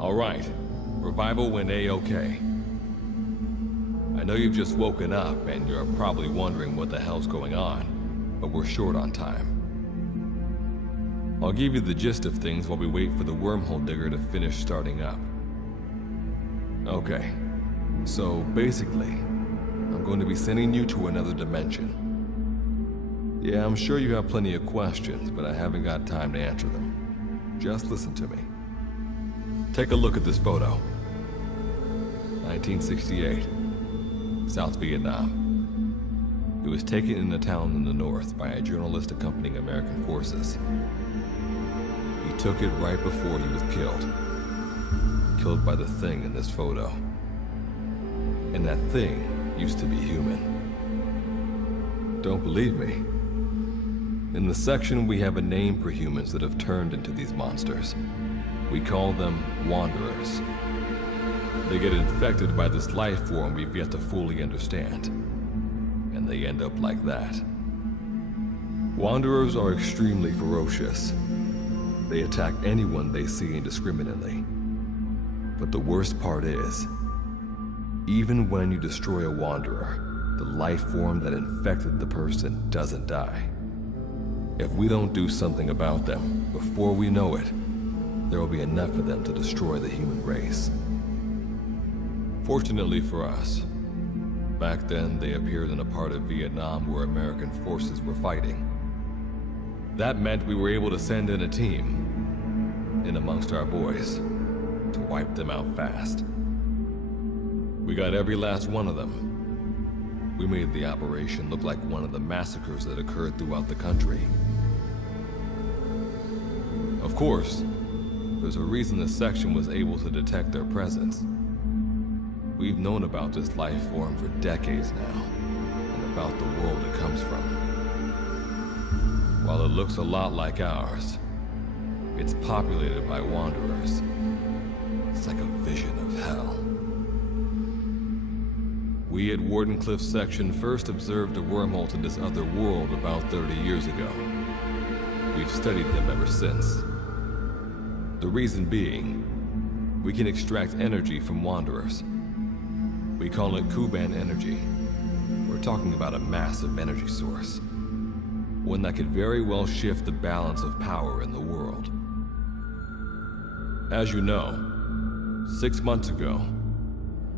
All right. Revival went A-okay. I know you've just woken up and you're probably wondering what the hell's going on, but we're short on time. I'll give you the gist of things while we wait for the wormhole digger to finish starting up. Okay, so basically, I'm going to be sending you to another dimension. Yeah, I'm sure you have plenty of questions, but I haven't got time to answer them. Just listen to me. Take a look at this photo. 1968, South Vietnam. It was taken in a town in the north by a journalist accompanying American forces. He took it right before he was killed. Killed by the thing in this photo. And that thing used to be human. Don't believe me? In the section, we have a name for humans that have turned into these monsters. We call them Wanderers. They get infected by this life form we've yet to fully understand. And they end up like that. Wanderers are extremely ferocious. They attack anyone they see indiscriminately. But the worst part is, even when you destroy a Wanderer, the life form that infected the person doesn't die. If we don't do something about them, before we know it, there will be enough of them to destroy the human race. Fortunately for us, back then they appeared in a part of Vietnam where American forces were fighting. That meant we were able to send in a team, in amongst our boys, to wipe them out fast. We got every last one of them. We made the operation look like one of the massacres that occurred throughout the country. Of course, there's a reason the section was able to detect their presence. We've known about this life form for decades now, and about the world it comes from. While it looks a lot like ours, it's populated by Wanderers. It's like a vision of hell. We at Wardenclyffe section first observed a wormhole to this other world about 30 years ago. We've studied them ever since. The reason being, we can extract energy from Wanderers. We call it Kuban energy. We're talking about a massive energy source. One that could very well shift the balance of power in the world. As you know, 6 months ago,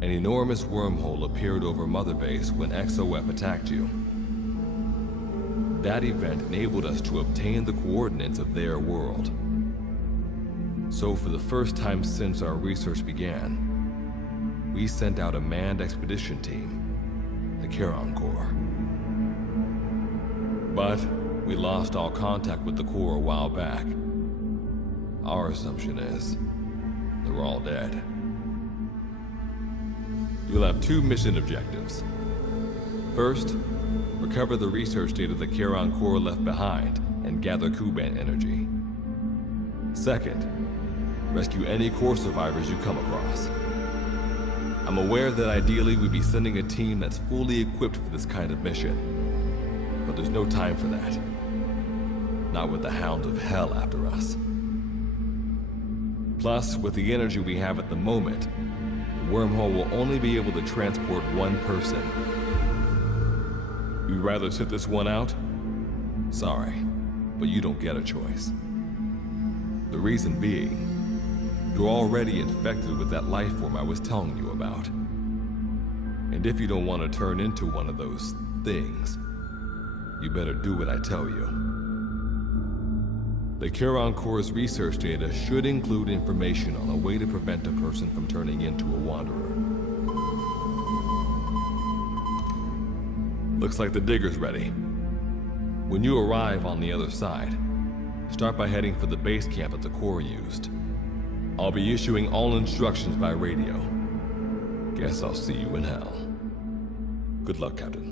an enormous wormhole appeared over Mother Base when XOF attacked you. That event enabled us to obtain the coordinates of their world. So for the first time since our research began, we sent out a manned expedition team, the Charon Corps. But we lost all contact with the Corps a while back. Our assumption is they're all dead. You'll have 2 mission objectives. First, recover the research data the Charon Corps left behind and gather Kuban energy. Second, rescue any Corps survivors you come across. I'm aware that ideally we'd be sending a team that's fully equipped for this kind of mission. But there's no time for that. Not with the Hound of Hell after us. Plus, with the energy we have at the moment, the wormhole will only be able to transport one person. You'd rather sit this one out? Sorry, but you don't get a choice. The reason being, you're already infected with that life form I was telling you about. And if you don't want to turn into one of those things, you better do what I tell you. The Charon Corps' research data should include information on a way to prevent a person from turning into a Wanderer. Looks like the digger's ready. When you arrive on the other side, start by heading for the base camp that the Corps used. I'll be issuing all instructions by radio. Guess I'll see you in hell. Good luck, Captain.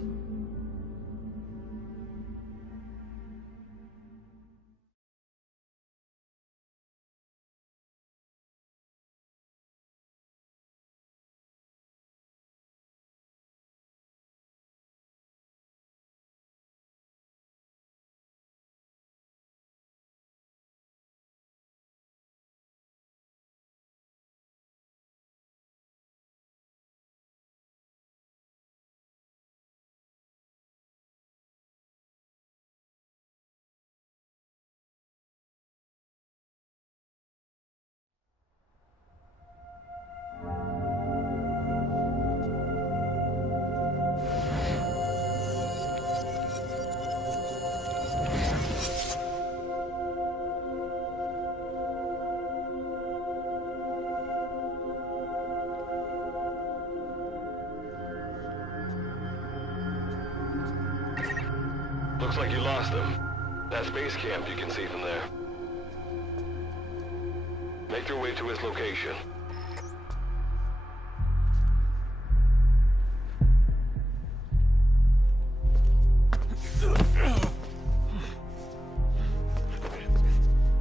like you lost them. That's base camp you can see from there. Make your way to his location.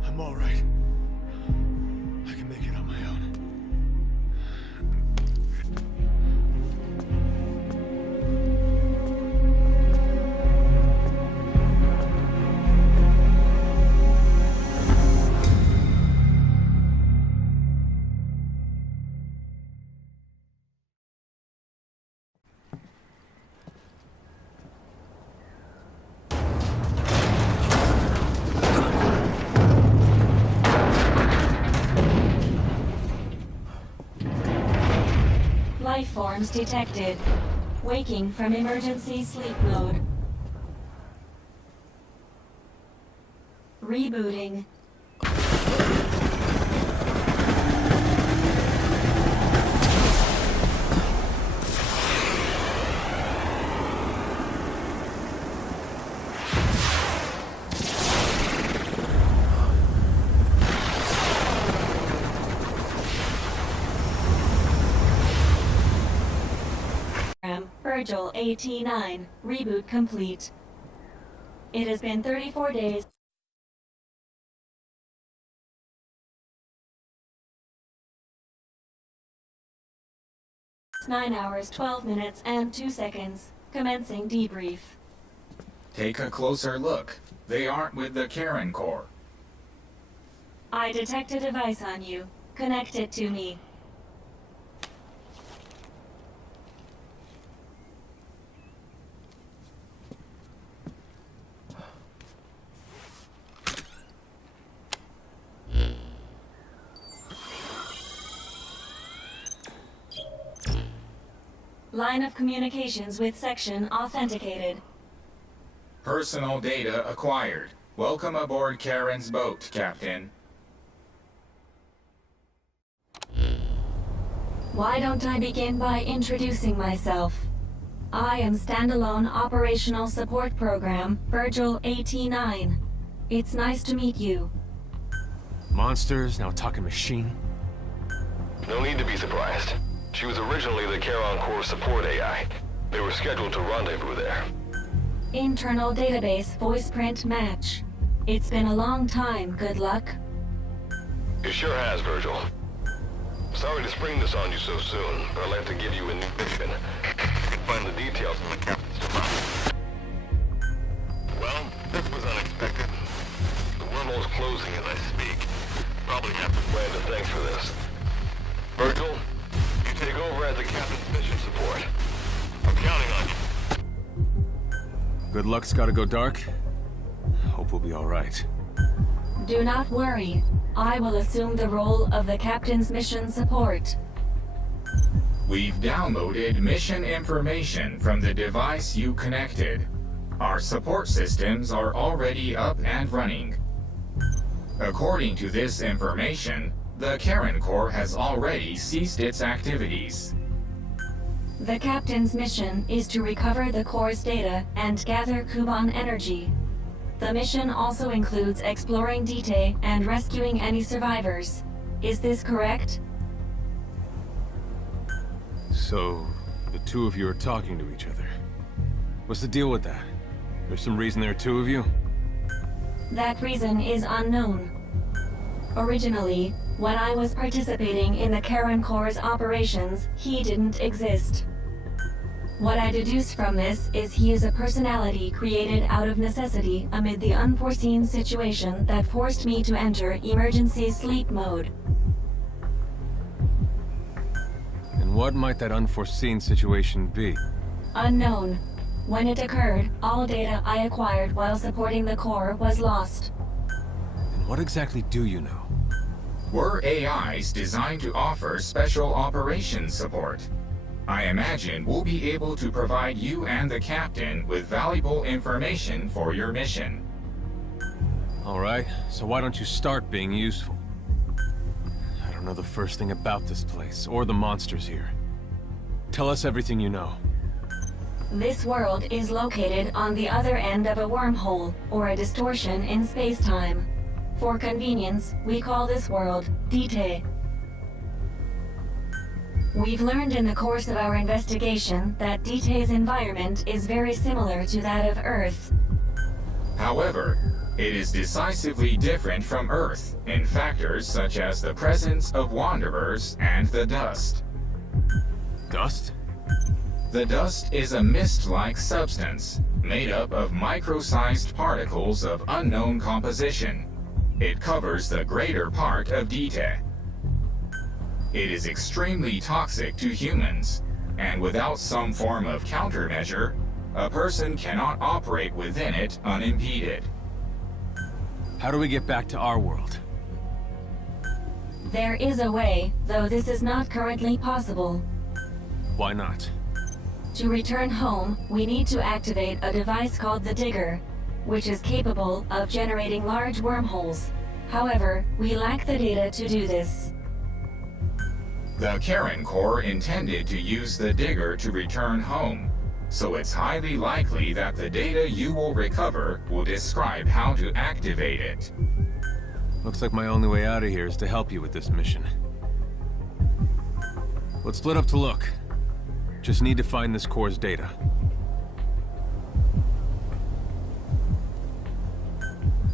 I'm all right. I can make it on my own. Life forms detected. Waking from emergency sleep mode. Rebooting. Virgil AT9, reboot complete. It has been 34 days. 9 hours, 12 minutes, and 2 seconds. Commencing debrief. Take a closer look. They aren't with the Karen Corps. I detect a device on you. Connect it to me. Line of communications with section authenticated. Personal data acquired. Welcome aboard Karen's boat, Captain. Why don't I begin by introducing myself? I am Standalone Operational Support Program, Virgil AT9. It's nice to meet you. Monsters, now talking machine. No need to be surprised. She was originally the Charon Corps support AI. They were scheduled to rendezvous there. Internal database voice print match. It's been a long time, good luck. It sure has, Virgil. Sorry to spring this on you so soon, but I'd like to give you a new mission. You can find the details in the captain's device. Well, this was unexpected. The wormhole's closing as I speak. Probably have to plan to thanks for this. Virgil, you take over as the captain's mission support. I'm counting on you. Good luck's gotta go dark. Hope we'll be alright. Do not worry. I will assume the role of the captain's mission support. We've downloaded mission information from the device you connected. Our support systems are already up and running. According to this information, the Karen Corps has already ceased its activities. The captain's mission is to recover the Corps' data and gather Kuban energy. The mission also includes exploring Dite and rescuing any survivors. Is this correct? So, the two of you are talking to each other. What's the deal with that? There's some reason there are two of you? That reason is unknown. Originally, when I was participating in the Karen Corps' operations, he didn't exist. What I deduce from this is he is a personality created out of necessity amid the unforeseen situation that forced me to enter emergency sleep mode. And what might that unforeseen situation be? Unknown. When it occurred, all data I acquired while supporting the Corps was lost. And what exactly do you know? We're AIs designed to offer special operations support. I imagine we'll be able to provide you and the captain with valuable information for your mission. Alright, so why don't you start being useful? I don't know the first thing about this place, or the monsters here. Tell us everything you know. This world is located on the other end of a wormhole, or a distortion in space-time. For convenience, we call this world Dite. We've learned in the course of our investigation that Dite's environment is very similar to that of Earth. However, it is decisively different from Earth in factors such as the presence of wanderers and the dust. Dust? The dust is a mist-like substance made up of micro-sized particles of unknown composition. It covers the greater part of Dite. It is extremely toxic to humans, and without some form of countermeasure, a person cannot operate within it unimpeded. How do we get back to our world? There is a way, though this is not currently possible. Why not? To return home, we need to activate a device called the Digger, which is capable of generating large wormholes. However, we lack the data to do this. The Karen Corps intended to use the Digger to return home, so it's highly likely that the data you will recover will describe how to activate it. Looks like my only way out of here is to help you with this mission. Let's split up to look. Just need to find this Corps' data.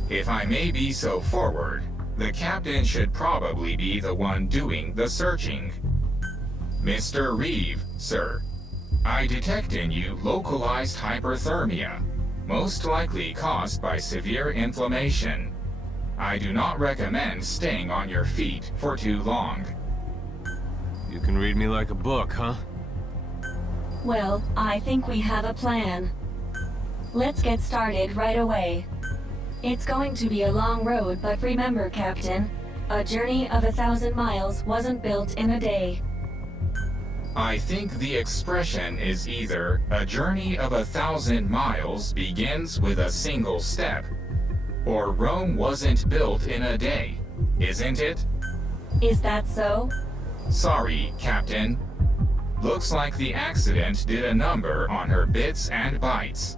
If I may be so forward, the captain should probably be the one doing the searching. Mr. Reeve, sir, I detect in you localized hyperthermia, most likely caused by severe inflammation. I do not recommend staying on your feet for too long. You can read me like a book, huh? Well, I think we have a plan. Let's get started right away. It's going to be a long road, but remember, Captain, a journey of 1,000 miles wasn't built in a day. I think the expression is either a journey of 1,000 miles begins with a single step, or Rome wasn't built in a day, isn't it? Is that so? Sorry, Captain. Looks like the accident did a number on her bits and bytes.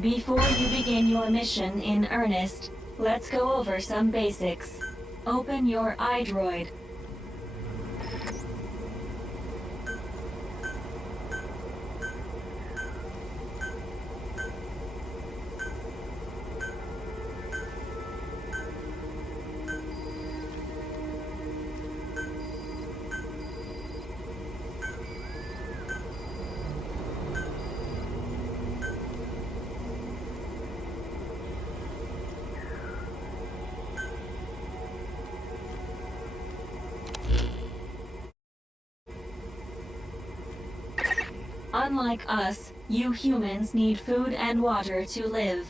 Before you begin your mission in earnest, let's go over some basics. Open your iDroid. Unlike us, you humans need food and water to live.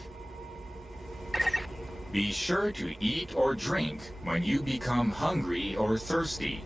Be sure to eat or drink when you become hungry or thirsty.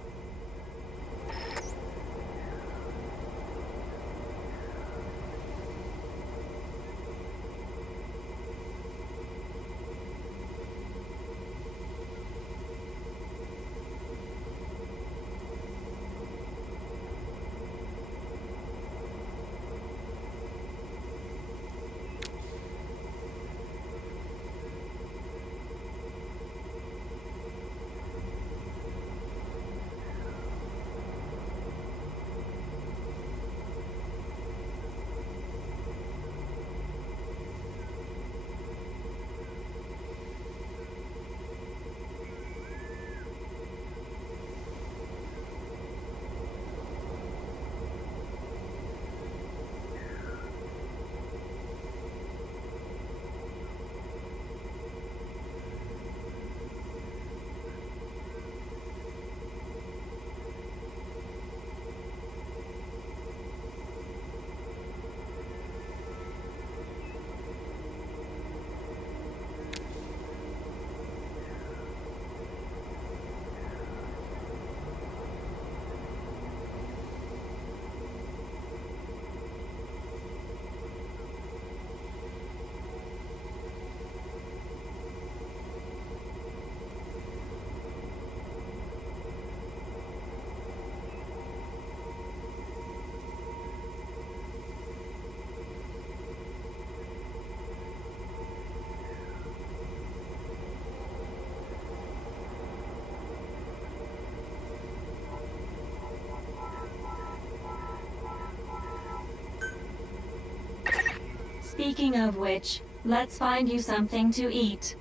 Speaking of which, let's find you something to eat.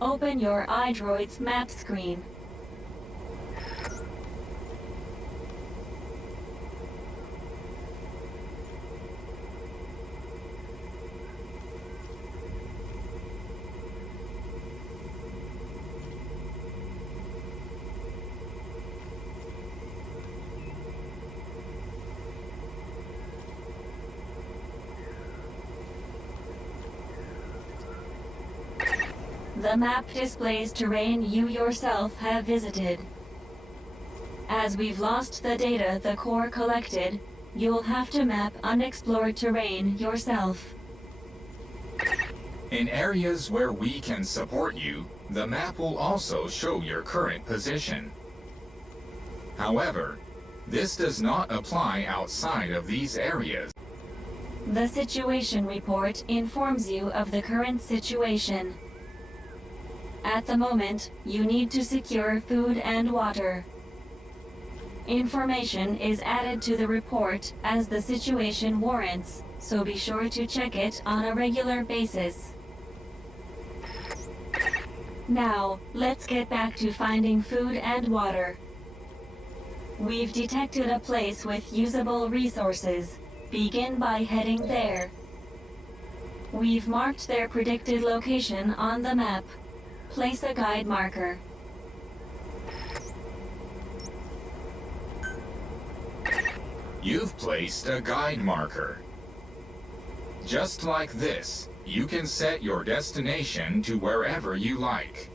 Open your iDroid's map screen. The map displays terrain you yourself have visited. As we've lost the data the core collected, you'll have to map unexplored terrain yourself. In areas where we can support you, the map will also show your current position. However, this does not apply outside of these areas. The situation report informs you of the current situation. At the moment, you need to secure food and water. Information is added to the report as the situation warrants, so be sure to check it on a regular basis. Now, let's get back to finding food and water. We've detected a place with usable resources. Begin by heading there. We've marked their predicted location on the map. Place a guide marker. You've placed a guide marker. Just like this, you can set your destination to wherever you like.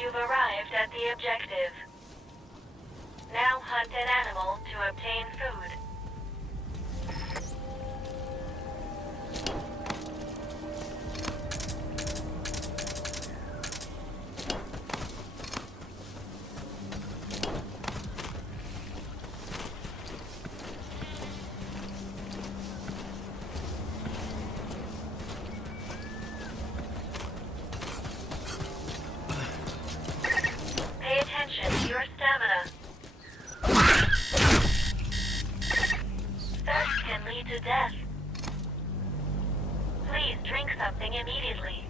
You've arrived at the objective. Now hunt an animal to obtain food. Your stamina. Thirst can lead to death. Please drink something immediately.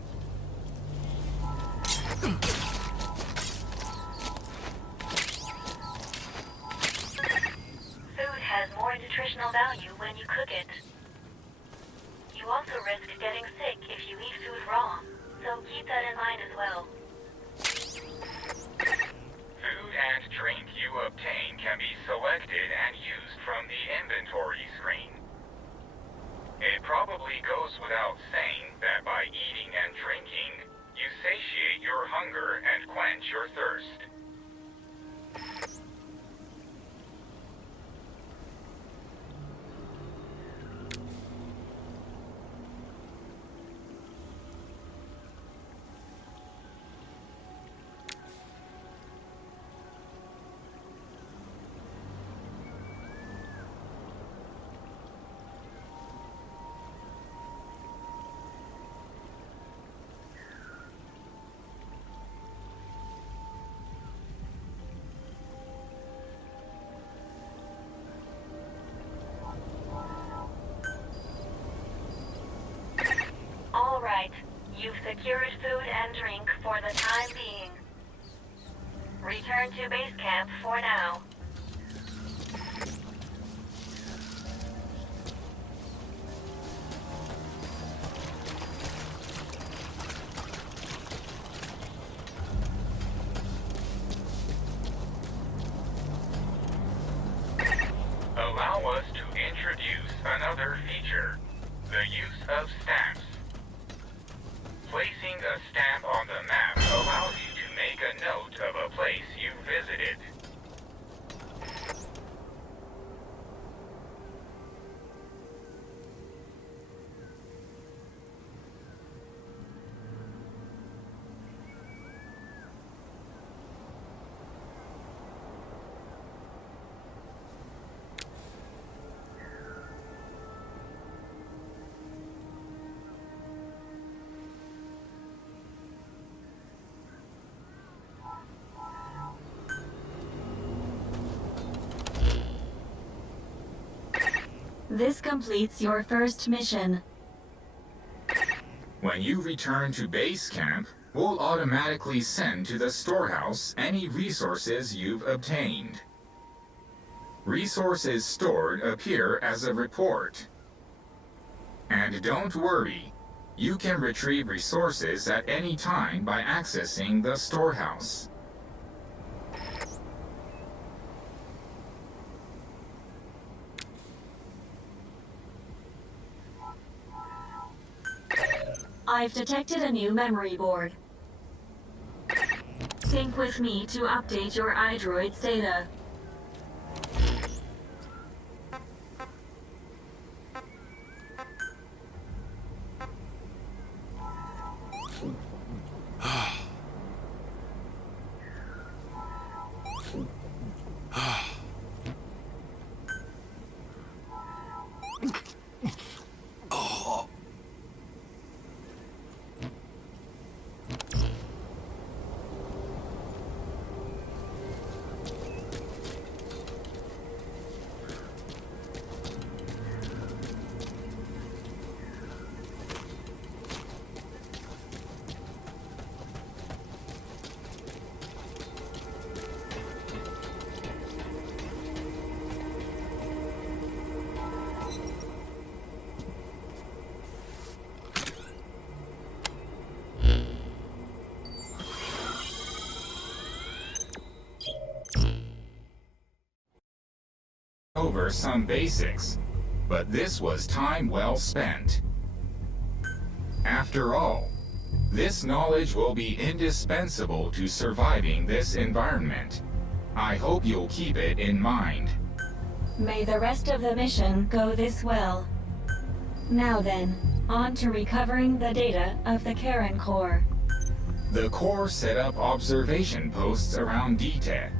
Food has more nutritional value when you cook it. You also risk getting sick if you eat food raw, so keep that in mind as well. Food and drink you obtain can be selected and used from the inventory screen. It probably goes without saying that by eating and drinking, you satiate your hunger and quench your thirst. All right, you've secured food and drink for the time being. Return to base camp for now. stamp on the map allows you to make a note of a place you visited. This completes your first mission. When you return to base camp, we'll automatically send to the storehouse any resources you've obtained. Resources stored appear as a report. And don't worry, you can retrieve resources at any time by accessing the storehouse. I've detected a new memory board. Sync with me to update your iDroid's data. Over some basics, but this was time well spent. After all, this knowledge will be indispensable to surviving this environment. I hope you'll keep it in mind. May the rest of the mission go this well. Now then, on to recovering the data of the Karen Core. The Core set up observation posts around DTEC,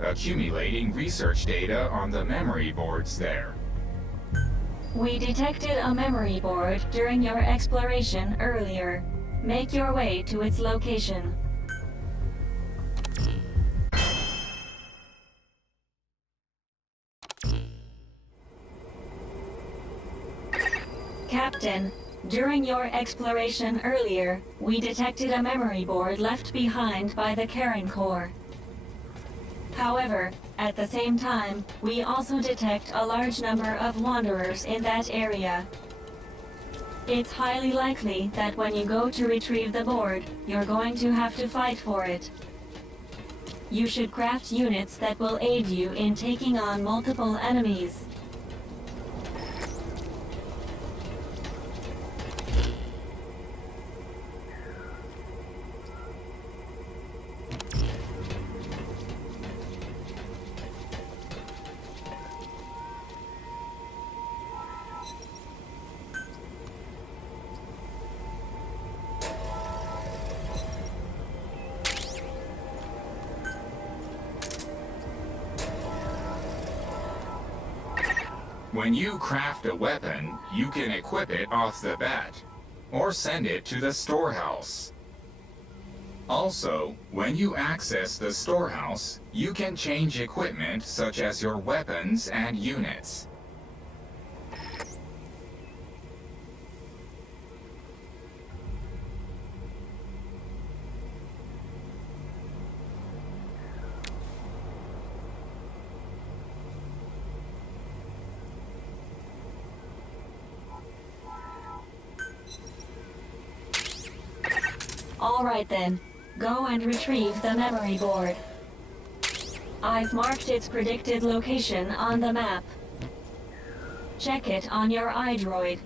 accumulating research data on the memory boards there. We detected a memory board during your exploration earlier. Make your way to its location. Captain, during your exploration earlier, we detected a memory board left behind by the Karen Core. However, at the same time, we also detect a large number of wanderers in that area. It's highly likely that when you go to retrieve the board, you're going to have to fight for it. You should craft units that will aid you in taking on multiple enemies. When you craft a weapon, you can equip it off the bat, or send it to the storehouse. Also, when you access the storehouse, you can change equipment such as your weapons and units. All right then, go and retrieve the memory board. I've marked its predicted location on the map. Check it on your iDroid.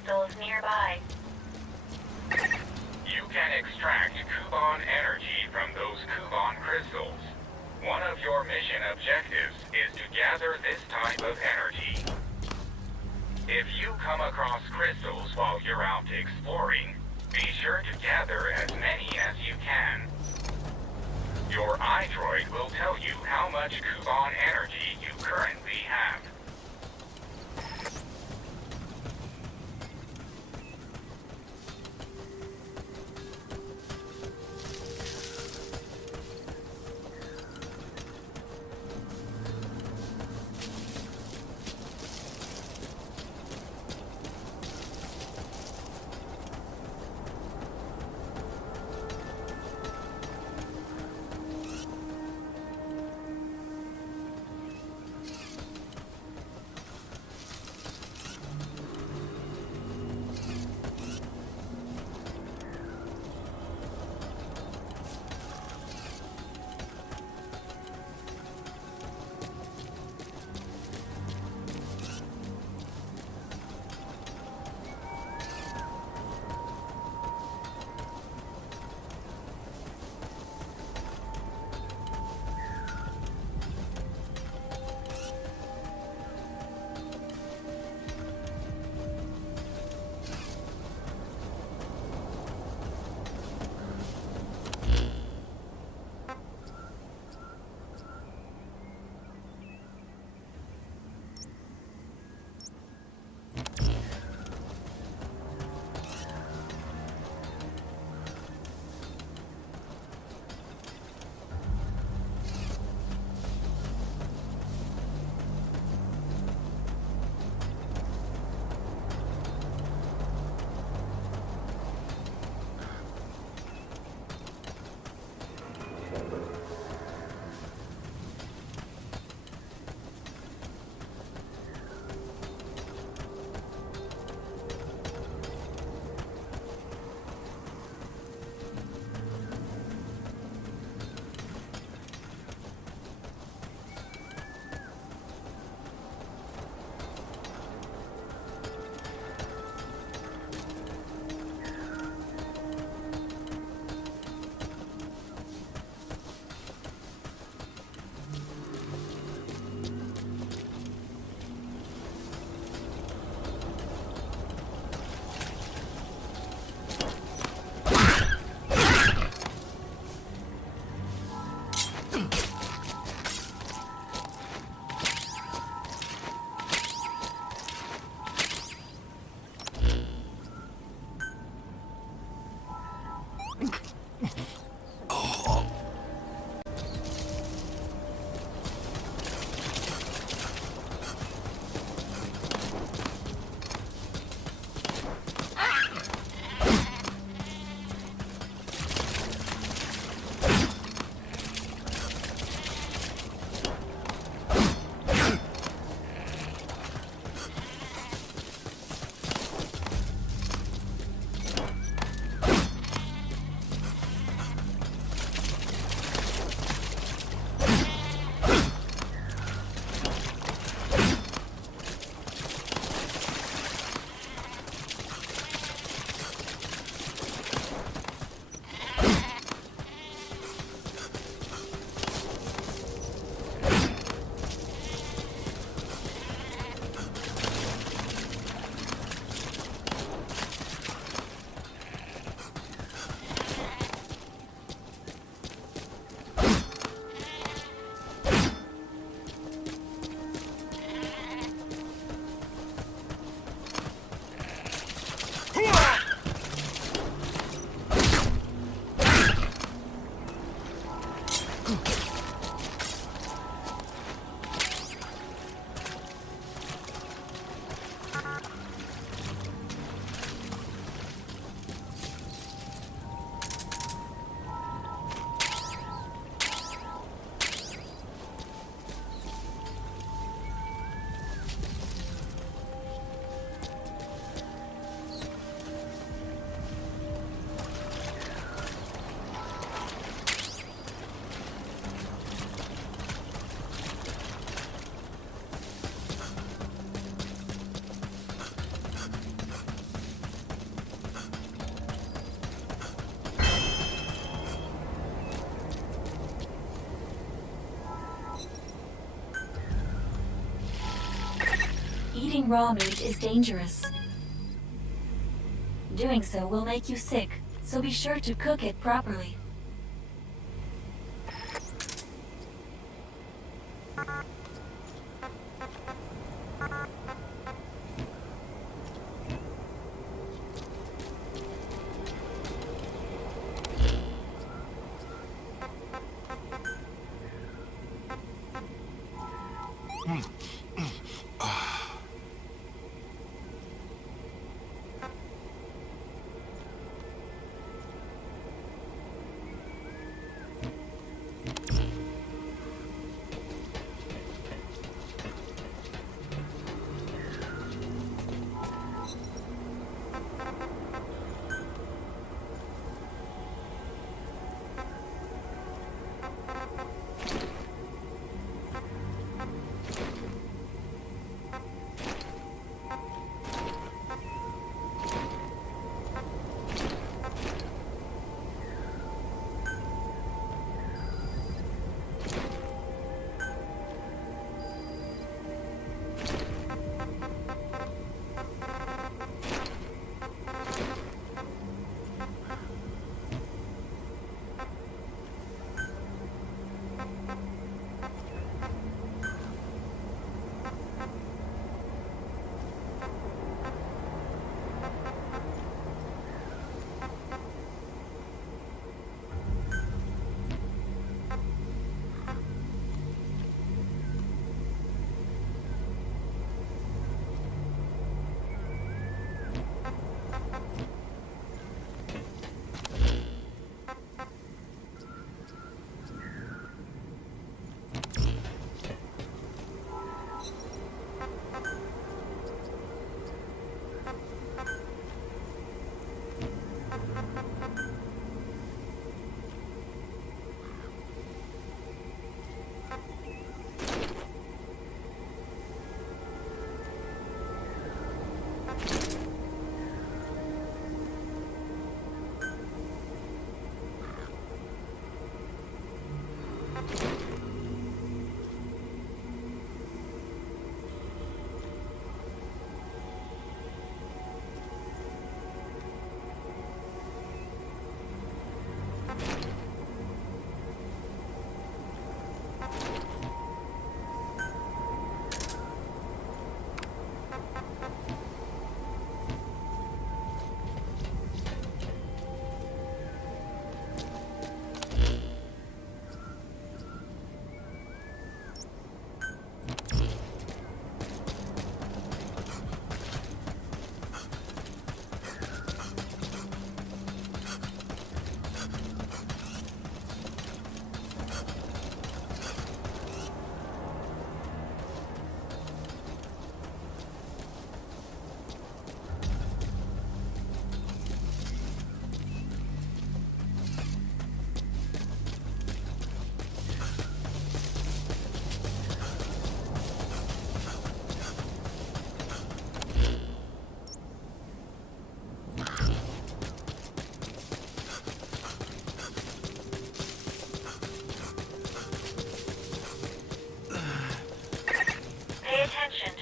crystals nearby. You can extract Kuban energy from those Kuban crystals. One of your mission objectives is to gather this type of energy. If you come across crystals while you're out exploring, be sure to gather as many as you can. Your iDroid will tell you how much Kuban energy you currently have. Eating raw meat is dangerous. Doing so will make you sick, so be sure to cook it properly.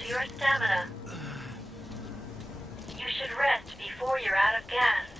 your stamina. You should rest before you're out of gas.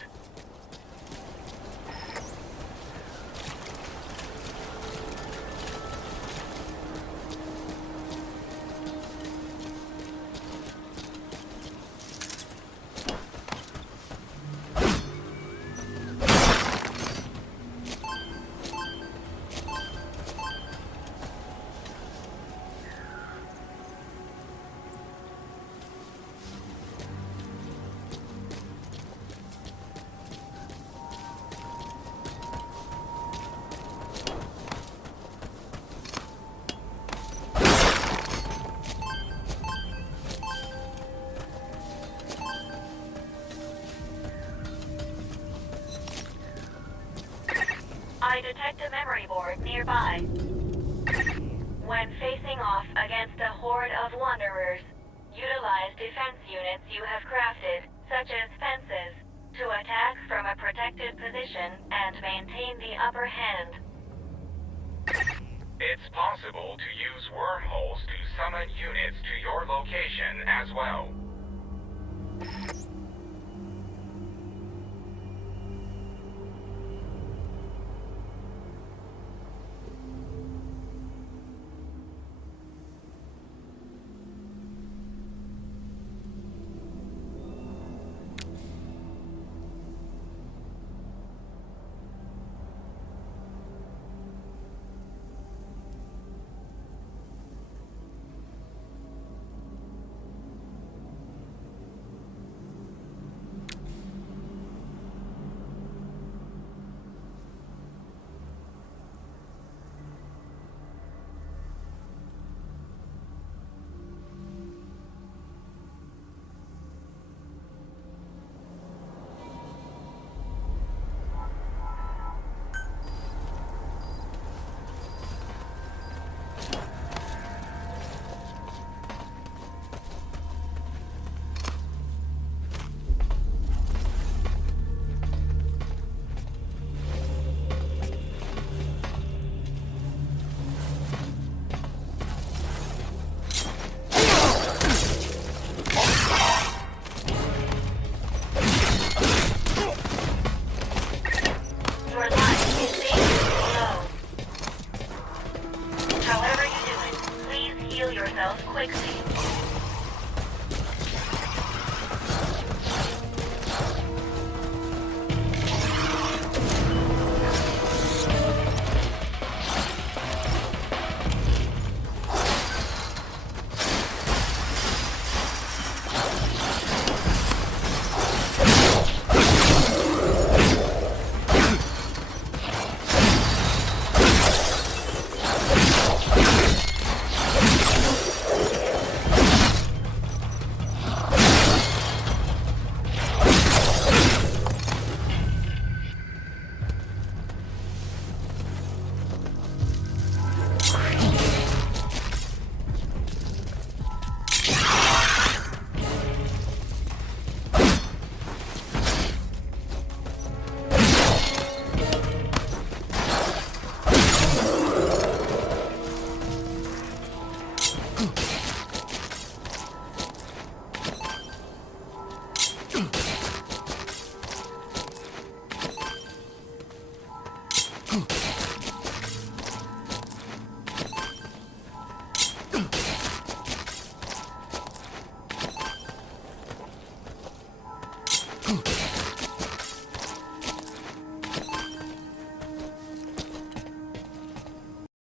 I detect a memory board nearby. When facing off against a horde of wanderers, utilize defense units you have crafted, such as fences, to attack from a protected position and maintain the upper hand. It's possible to use wormholes to summon units to your location as well.